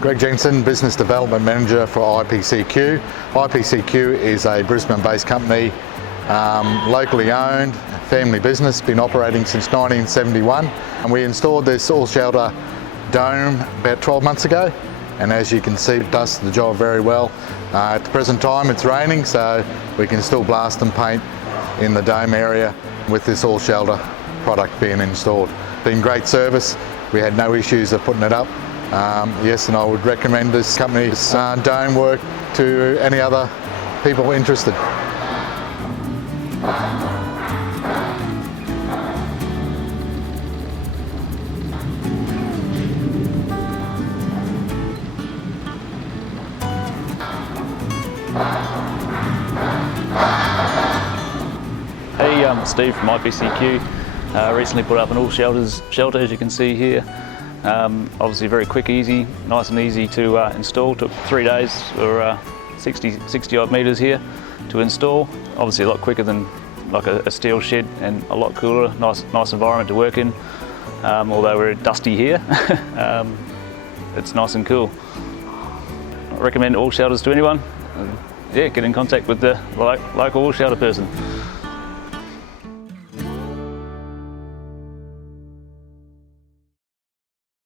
Greg Jensen, Business Development Manager for IPCQ. IPCQ is a Brisbane-based company, locally owned, family business, been operating since 1971. And we installed this Allshelter dome about 12 months ago. And as you can see, it does the job very well. At the present time it's raining, so we can still blast and paint in the dome area with this Allshelter product being installed. Been great service, we had no issues of putting it up. Yes, and I would recommend this company's dome work to any other people interested. Hey, I'm Steve from IPCQ. Recently put up an Allshelters shelter, as you can see here. Obviously very quick, easy, nice and easy to install. Took 3 days for 60 odd metres here to install. Obviously a lot quicker than like a steel shed and a lot cooler. Nice environment to work in. Although we're dusty here, it's nice and cool. I recommend Allshelters to anyone. Yeah, get in contact with the local Allshelter person.